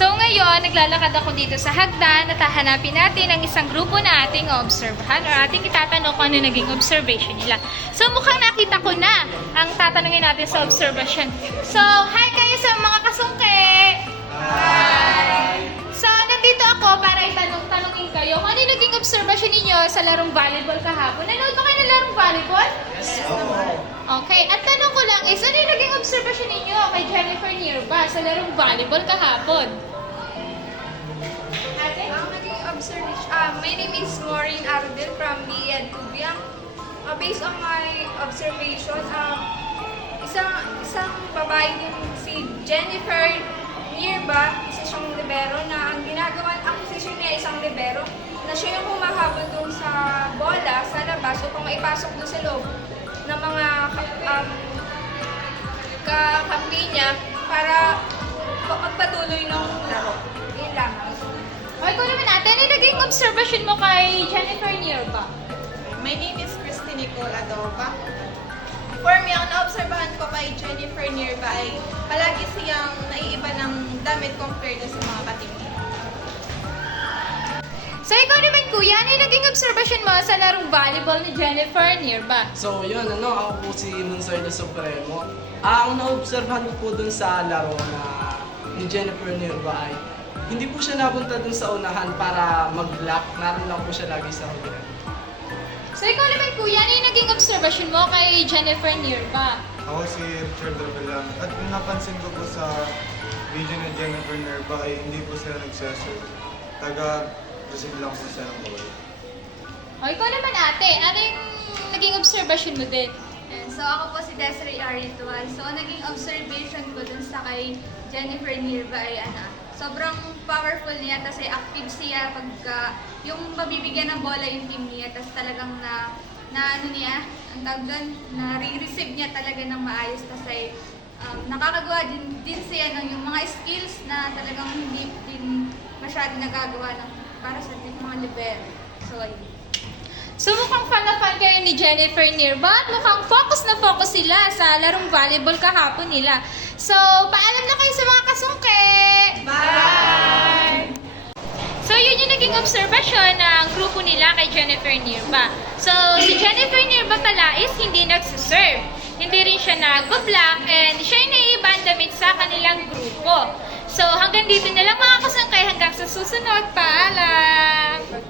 So ngayon, naglalakad ako dito sa hagdan at hahanapin natin ang isang grupo na ating obserbahan or ating itatanong kung ano naging observation nila. So mukhang nakita ko na ang tatanungin natin sa observation. So, hi kayo sa mga kasungke! Hi! So, nandito ako para tanungin kayo kung ano naging observation ninyo sa larong volleyball kahapon. Nanood ba kayo ng larong volleyball? Yes. Okay, at tanong ko lang is, ano yung naging observation ninyo kay Jennifer Nierba sa larong volleyball kahapon? Ate? Ang naging observation, my name is Maureen Ardel from BEd Tubiang. Based on my observation, isang babae din si Jennifer Nierba, isa siyang libero na ang ginagawa, ang position niya isang libero, na siya yung humahabol doon sa bola sa labas upang maipasok doon sa loob ng mga kakampi niya para magpatuloy ng laro. Yun lamang. O, ikaw naman ate, ano yung naging observation mo kay Jennifer Nierba? My name is Christy Nicole Adova. For me, ang naobserbahan ko kay Jennifer Nierba ay palagi siyang naiiba ng damit compared sa mga katim niya. So, ikaw naman kuya, ano yung naging observation mo sa larong volleyball ni Jennifer Nierba? So yun, ako po si Monserdo Supremo. Ang naobserbahan ko po dun sa laro na ni Jennifer Nierba ay hindi po siya napunta dun sa unahan para mag-block. Naroon lang po siya lagi sa hulihan. So, ikaw naman kuya, ano yung naging observation mo kay Jennifer Nierba? Ako si Richard Ravelan. At kung napansin ko po sa video ni Jennifer Nierba ay hindi po sila nagsaserve. Taga-receive lang po siya ng ball. O, ikaw naman ate, ano yung naging observation mo din? So ako po si Desiree Aritual. So naging observation ko dun sa kay Jennifer Nierba ay sobrang powerful niya kasi active siya pagka yung mabibigyan ng bola yung team niya tapos talagang na ano niya, ang tawag doon, na re-receive niya talaga ng maayos kasi nakakagawa din siya ng yung mga skills na talagang hindi din masyado nagagawa ng para sa mga libero. So ayun. So mukhang fan na fan kayo ni Jennifer Nierba at mukhang focus na focus sila sa larong volleyball kahapon nila. So, paalam na kayo sa mga kasungke! Bye! So, yun yung naging observation ng grupo nila kay Jennifer Nierba. So, si Jennifer Nierba pala is hindi nagsiserve. Hindi rin siya nagpa-block and siya yung naiibang damit sa kanilang grupo. So, hanggang dito na lang mga kasungke hanggang sa susunod. Paalam!